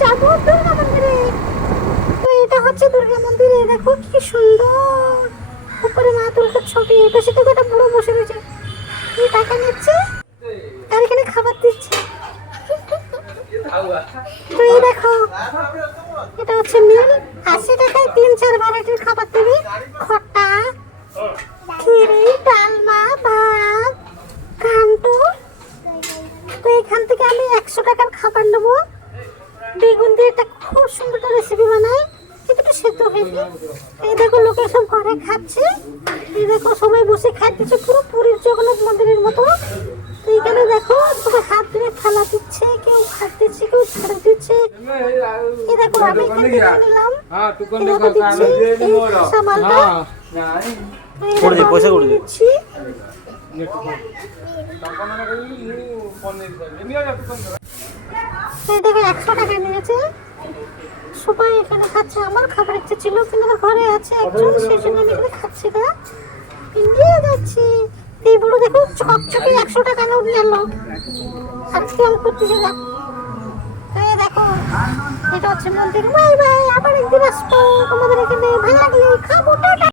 যাবো দুর্গা মন্দিরে। তো এটা হচ্ছে দুর্গা মন্দিরে, দেখো কি সুন্দর উপরে মা দুর্গার ছবি। পাশে তো একটা বুড়ো বসে রয়েছে, এই টাকা নিচ্ছে আর এখানে খাবার দিচ্ছে। তো এই দেখো এটা হচ্ছে মিল, 80 টাকায় 3-4 ভ্যারাইটির খাবার দেবে। খটা, খিরি, ডালমা, ভাত, ঘান্ট। তো এখান থেকে আমি 100 টাকার খাবার নেবো। বেগুন দিয়ে একটা খুব সুন্দর একটা রেসিপি বানায়, কিন্তু সেদ্ধ হয়নি। এই দেখো লোকে সব ঘরে খাচ্ছে, এই দেখো সবাই বসে খাচ্ছে পুরো পুরীর জগন্নাথ মন্দিরের মতো। তো এইখানে দেখো সবাই হাত ধরে থালা দিচ্ছে, কেউ ভাত দিচ্ছে, কেউ ছেড়ে দিচ্ছে। এই দেখো আমি এখান থেকে নিলাম, এই দেখো দিচ্ছি এই সামালটা। পয়সা করে দিচ্ছি। এই দেখো 100 টাকা নিয়েছে। সবাই এখানে খাচ্ছে, আমার খাবার ইচ্ছে ছিল কিন্তু আমার ঘরে আছে একজন, সেই জন্য আমি এখানে খাচ্ছি না, নিয়ে যাচ্ছি। এই বড় দেখো ছকছকে 100 টাকা নোট নিল আর কেমন করতেছে দেখো। এই দেখো এটা হচ্ছে মন্দির। বাই বাই, আবার একদিন আসবো তোমাদের এখানে, ভালো লাগলে খাবো। টাটা।